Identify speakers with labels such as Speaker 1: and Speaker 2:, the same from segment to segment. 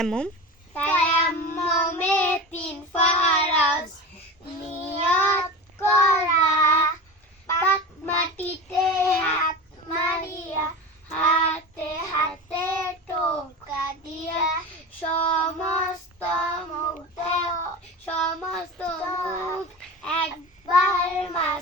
Speaker 1: তায়াম্মুম
Speaker 2: তায়াম্মুমে তিন ফরজ নিয়ত করা। পাক মাটিতে হাত মারিয়া, হাতে হাতে টোকা দিয়া। সমস্ত মুখ সমস্ত মুখ একবার মাসে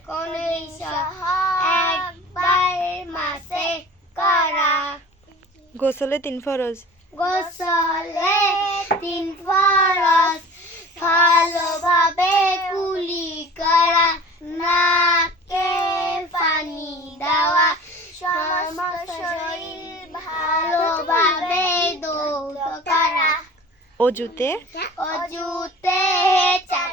Speaker 2: কোন একবার মাসে করা
Speaker 1: গোসলে তিন ফরজ
Speaker 2: গোসলে তিন ফরজ ভালোভাবে কুলি করা নাকে পানি দেওয়া সমস্ত শরীর ভালোভাবে দৌড় করা
Speaker 1: অজুতে
Speaker 2: অজুতে চার